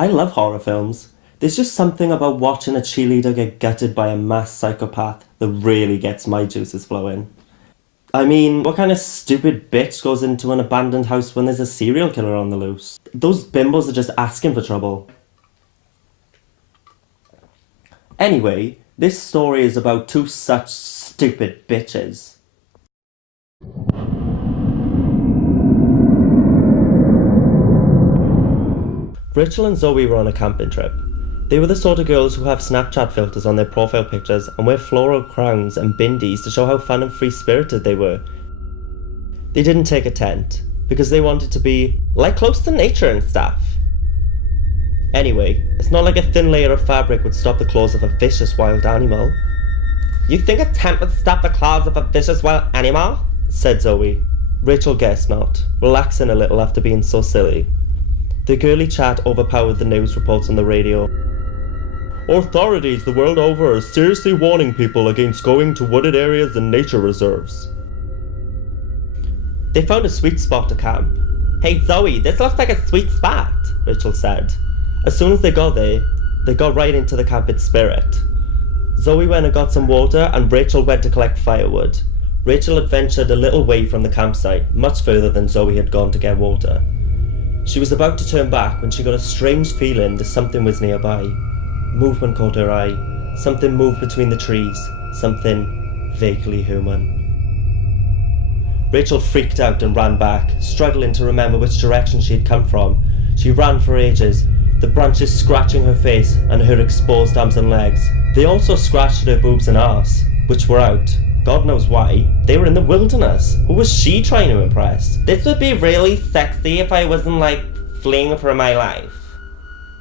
I love horror films. There's just something about watching a cheerleader get gutted by a mass psychopath that really gets my juices flowing. I mean, what kind of stupid bitch goes into an abandoned house when there's a serial killer on the loose? Those bimbos are just asking for trouble. Anyway, this story is about two such stupid bitches. Rachel and Zoe were on a camping trip. They were the sort of girls who have Snapchat filters on their profile pictures and wear floral crowns and bindies to show how fun and free-spirited they were. They didn't take a tent, because they wanted to be, like, close to nature and stuff. Anyway, it's not like a thin layer of fabric would stop the claws of a vicious wild animal. "You think a tent would stop the claws of a vicious wild animal?" said Zoe. Rachel guessed not, relaxing a little after being so silly. The girly chat overpowered the news reports on the radio. "Authorities the world over are seriously warning people against going to wooded areas and nature reserves." They found a sweet spot to camp. "Hey Zoe, this looks like a sweet spot," Rachel said. As soon as they got there, they got right into the camping spirit. Zoe went and got some water and Rachel went to collect firewood. Rachel had ventured a little way from the campsite, much further than Zoe had gone to get water. She was about to turn back when she got a strange feeling that something was nearby. Movement caught her eye. Something moved between the trees. Something vaguely human. Rachel freaked out and ran back, struggling to remember which direction she had come from. She ran for ages, the branches scratching her face and her exposed arms and legs. They also scratched at her boobs and arse, which were out. God knows why. They were in the wilderness. Who was she trying to impress? "This would be really sexy if I wasn't, like, fleeing for my life,"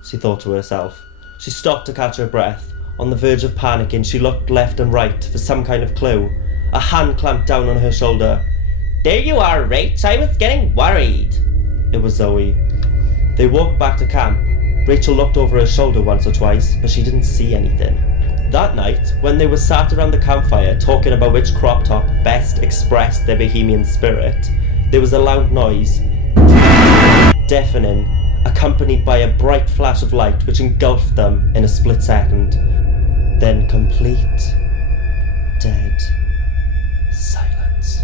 she thought to herself. She stopped to catch her breath. On the verge of panicking, she looked left and right for some kind of clue. A hand clamped down on her shoulder. "There you are, Rach. I was getting worried." It was Zoe. They walked back to camp. Rachel looked over her shoulder once or twice, but she didn't see anything. That night, when they were sat around the campfire talking about which crop top best expressed their bohemian spirit, there was a loud noise, deafening, accompanied by a bright flash of light which engulfed them in a split second. Then complete, dead silence.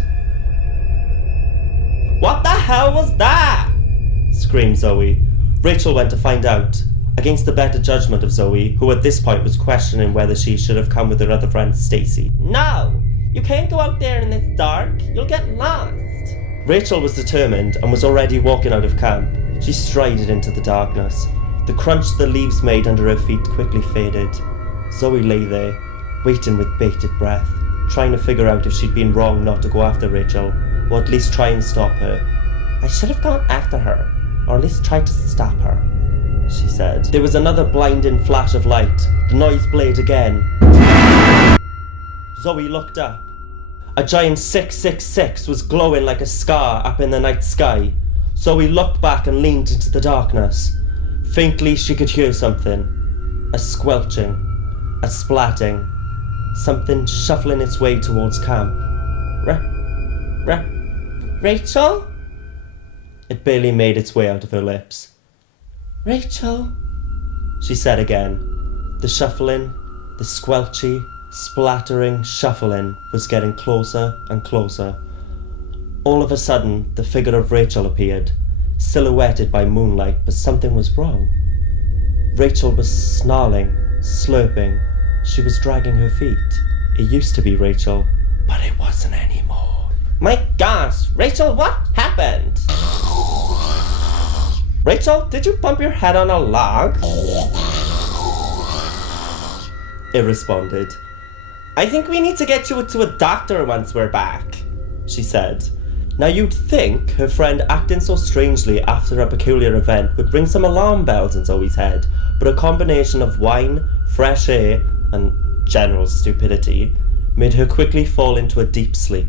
"What the hell was that?" screamed Zoe. Rachel went to find out, against the better judgment of Zoe, who at this point was questioning whether she should have come with her other friend Stacy. "No! You can't go out there in this dark. You'll get lost." Rachel was determined and was already walking out of camp. She strided into the darkness. The crunch the leaves made under her feet quickly faded. Zoe lay there, waiting with bated breath, trying to figure out if she'd been wrong not to go after Rachel, or at least try and stop her. "I should have gone after her, or at least tried to stop her," she said. There was another blinding flash of light. The noise played again. Zoe looked up. A giant 666 was glowing like a scar up in the night sky. Zoe looked back and leaned into the darkness. Faintly she could hear something. A squelching, a splatting, something shuffling its way towards camp. Rachel? It barely made its way out of her lips. "Rachel," she said again. The shuffling, the squelchy, splattering shuffling was getting closer and closer. All of a sudden, the figure of Rachel appeared, silhouetted by moonlight, but something was wrong. Rachel was snarling, slurping. She was dragging her feet. It used to be Rachel, but it wasn't anymore. "My gosh, Rachel, what happened?" "Rachel, did you bump your head on a log?" It responded. "I think we need to get you to a doctor once we're back," she said. Now you'd think her friend acting so strangely after a peculiar event would ring some alarm bells in Zoe's head, but a combination of wine, fresh air, and general stupidity made her quickly fall into a deep sleep.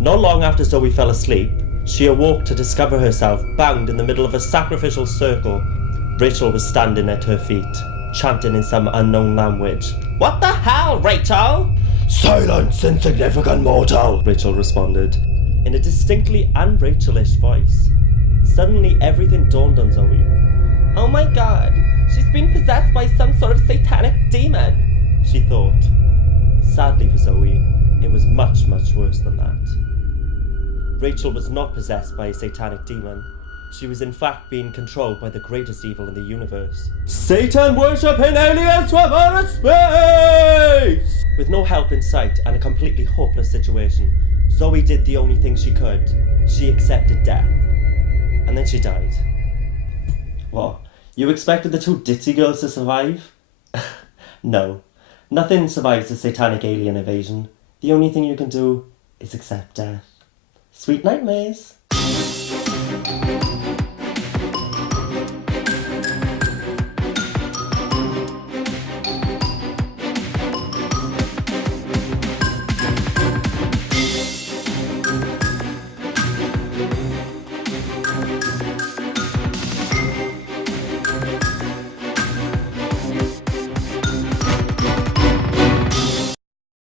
Not long after Zoe fell asleep, she awoke to discover herself bound in the middle of a sacrificial circle. Rachel was standing at her feet, chanting in some unknown language. "What the hell, Rachel?" "Silence, insignificant mortal," Rachel responded, in a distinctly un-Rachelish voice. Suddenly everything dawned on Zoe. Oh my god, she's been possessed by some sort of satanic demon, she thought. Sadly for Zoe, it was much, much worse than that. Rachel was not possessed by a satanic demon. She was in fact being controlled by the greatest evil in the universe. Satan worshipping aliens from outer space! With no help in sight and a completely hopeless situation, Zoe did the only thing she could. She accepted death. And then she died. What? You expected the two ditzy girls to survive? No. Nothing survives a satanic alien invasion. The only thing you can do is accept death. Sweet nightmares.